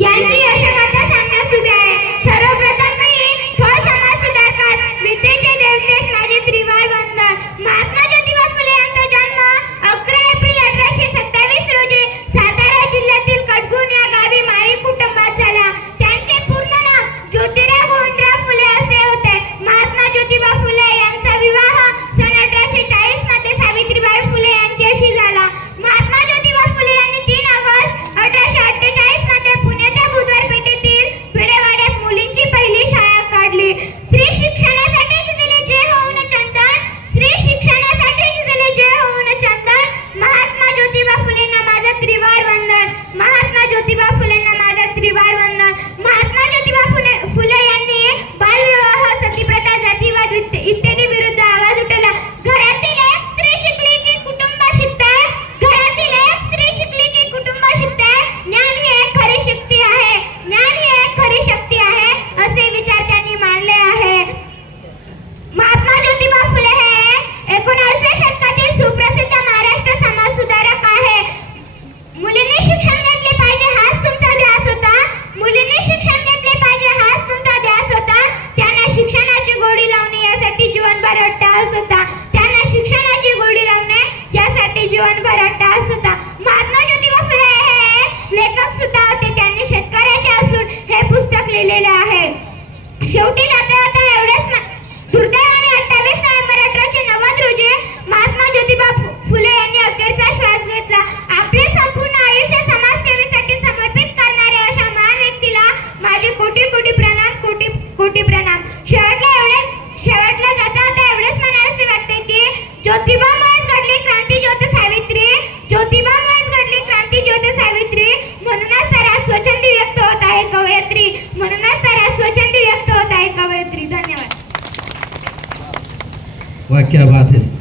यांची यशोगाथा सांगण्यास उभी आहे. सर्वप्रथम मी थोर समाज सुधारक विद्येचे देवतेस माझे त्रिवार वंदन. महात्मा ज्योतिबा फुले यांचा जन्म 11 एप्रिल 1827 रोजी सातारा जिल्ह्यातील कटगुण या गावी माळी कुटुंबात झाला. त्यांचे पूर्ण नाव ज्योतिराव गोविंदराव फुले असे होते. महात्मा ज्योतिबा फुले यांचा विवाह सन 1840 मध्ये सावित्रीबाई फुले यांच्याशी झाला. महात्मा ज्योतिबा फुले यांनी 3 ऑगस्ट 1848 मध्ये पुण्याच्या बुधवार पेठेतील भिडेवाड्यात मुलींची पहिली शाळा काढली. स्त्री शिक्षणासाठी दिले जय होऊन चंदन, स्त्री शिक्षणासाठी दिले जय होऊन चंदन. महात्मा ज्योतिबा फुलेंना माझा त्रिवार वंदन. महात्मा ज्योतिबा फुलेंना माझा त्रिवार वंदन. महात्मा ज्योतिबा फुले यांनी बालविवाह, सतीप्रथा, जातीवाद इत्यादी विरुद्ध आवाज उठवला. घरातील एक स्त्री शिकली की कुटुंब शिकते. घरातील एक स्त्री शिकली की कुटुंब शिकते. ज्ञान ही एक खरी शक्ती आहे. ज्ञान ही एक खरी शक्ती आहे असे विचार त्यांनी मांडले आहे. महात्मा ज्योतिबा फुले हे 19व्या शतकातील सुप्रसिद्ध महाराष्ट्र समाज सुधारक आहे. मुलींनी शिक्षण घेतले पाहिजे हाच तुमचा ध्यास होता. मुलींनी शिक्षण घेतले पाहिजे हाच तुमचा ध्यास होता. त्यांना शिक्षणाची गोडी लावणे यासाठी जीवनभर अट्टहास होता. त्यांना शिक्षणाची गोडी लावणे यासाठी जीवनभर अट्टहास होता. महात्मा ज्योतिबा फुले हे लेखक सुद्धा होते. त्यांनी शेतकऱ्याचे असून हे पुस्तक लिहिलेले आहे. शेवटी जाता एवढेच दुर्दैवाने 28 नोव्हेंबर 1890 रोजी महात्मा ज्योतिबा फुले यांनी अखेरचा श्वास घेतला. आपले संपूर्ण आयुष्य समाजसेवेसाठी समर्पित करणाऱ्या अशा महान व्यक्तीला माझे कोटी कोटी प्रणाम, कोटी कोटी प्रणाम. शेवटला जाता एवढेच म्हणावेसे वाटते की ज्योतिबामुळेच घडली क्रांती ज्योत सावित्री. ज्योतिबामुळेच घडली क्रांती ज्योत सावित्री. म्हणूनच तर आज स्वच्छंदी व्यक्त होत आहे कवयित्री. म्हणूनच तर आज स्वच्छंदी व्यक्त होत आहे कवयित्री. धन्यवाद. वाह, क्या बात है.